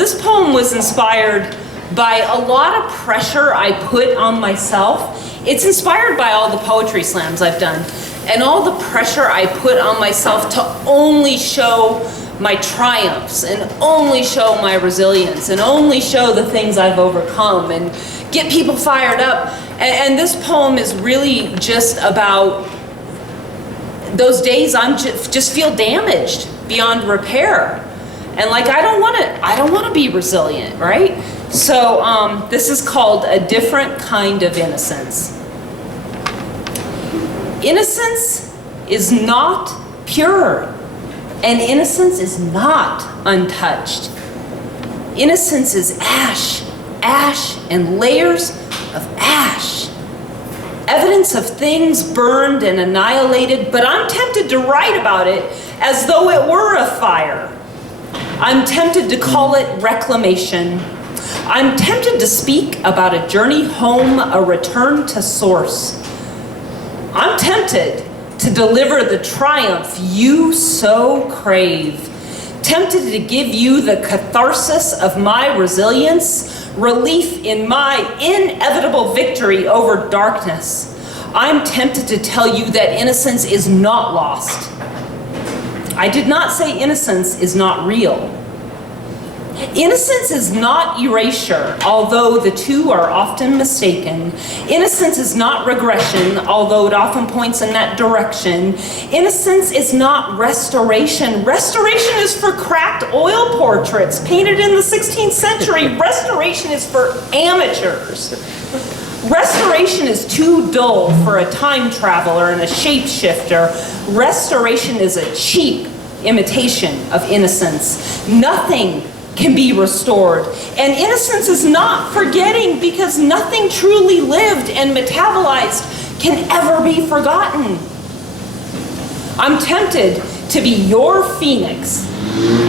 this poem was inspired by a lot of pressure I put on myself. It's inspired by all the poetry slams I've done and all the pressure I put on myself to only show my triumphs and only show my resilience and only show the things I've overcome and get people fired up. And this poem is really just about those days I'm just feel damaged beyond repair. And like, I don't want to be resilient, right? So this is called A Different Kind of Innocence. Innocence is not pure, and innocence is not untouched. Innocence is ash, ash and layers of ash. Evidence of things burned and annihilated, but I'm tempted to write about it as though it were a fire. I'm tempted to call it reclamation. I'm tempted to speak about a journey home, a return to source. I'm tempted to deliver the triumph you so crave. Tempted to give you the catharsis of my resilience, relief in my inevitable victory over darkness. I'm tempted to tell you that innocence is not lost. I did not say innocence is not real. Innocence is not erasure, although the two are often mistaken. Innocence is not regression, although it often points in that direction. Innocence is not restoration. Restoration is for cracked oil portraits painted in the 16th century. Restoration is for amateurs. Restoration is too dull for a time traveler and a shapeshifter. Restoration is a cheap imitation of innocence. Nothing can be restored. And innocence is not forgetting, because nothing truly lived and metabolized can ever be forgotten. I'm tempted to be your phoenix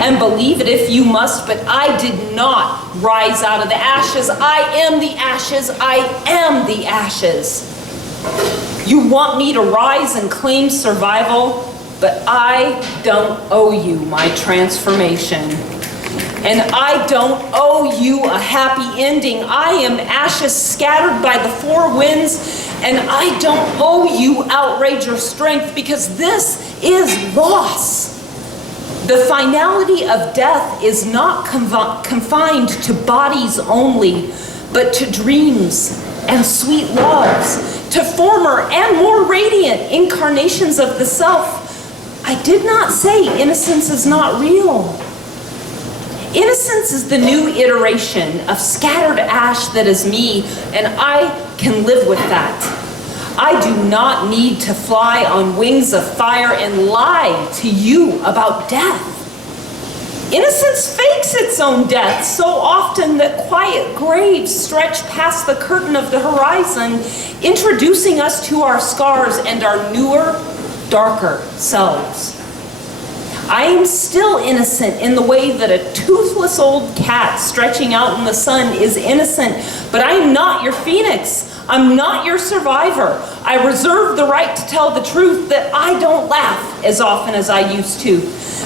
and believe it if you must, but I did not rise out of the ashes. I am the ashes. I am the ashes. You want me to rise and claim survival, but I don't owe you my transformation. And I don't owe you a happy ending. I am ashes scattered by the four winds, and I don't owe you outrage or strength, because this is loss. The finality of death is not confined to bodies only, but to dreams and sweet loves, to former and more radiant incarnations of the self. I did not say innocence is not real. Innocence is the new iteration of scattered ash that is me, and I can live with that. I do not need to fly on wings of fire and lie to you about death. Innocence fakes its own death so often that quiet graves stretch past the curtain of the horizon, introducing us to our scars and our newer, darker selves. I am still innocent in the way that a toothless old cat stretching out in the sun is innocent, but I am not your phoenix. I'm not your survivor. I reserve the right to tell the truth that I don't laugh as often as I used to,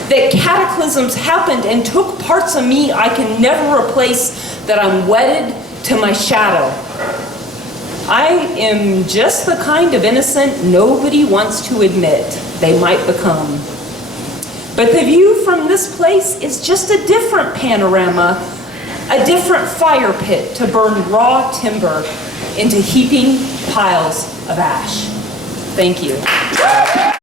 that cataclysms happened and took parts of me I can never replace, that I'm wedded to my shadow. I am just the kind of innocent nobody wants to admit they might become. But the view from this place is just a different panorama, a different fire pit to burn raw timber into heaping piles of ash. Thank you.